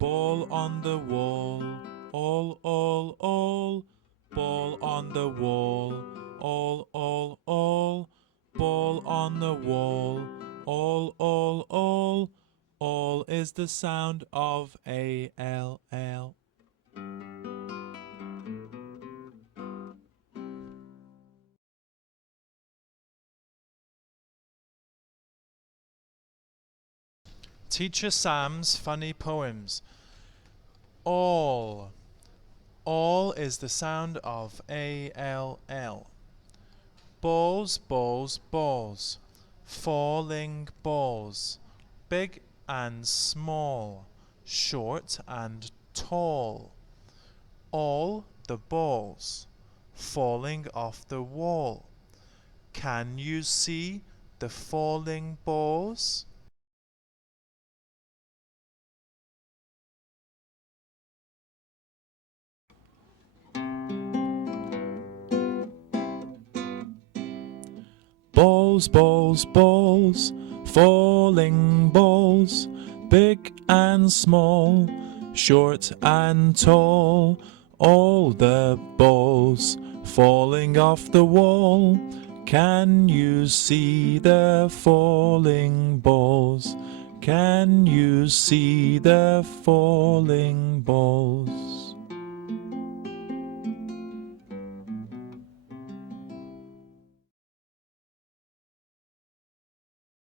Ball on the wall, all. Ball on the wall, all. Ball on the wall, all. All is the sound of A-L-L. Teacher Sam's funny poems. All. All is the sound of A-L-L. Balls, balls, balls. Falling balls. Big and small. Short and tall. All the balls falling off the wall. Can you see the falling balls? Balls, balls, balls, falling balls, big and small, short and tall, all the balls falling off the wall. Can you see the falling balls? Can you see the falling balls?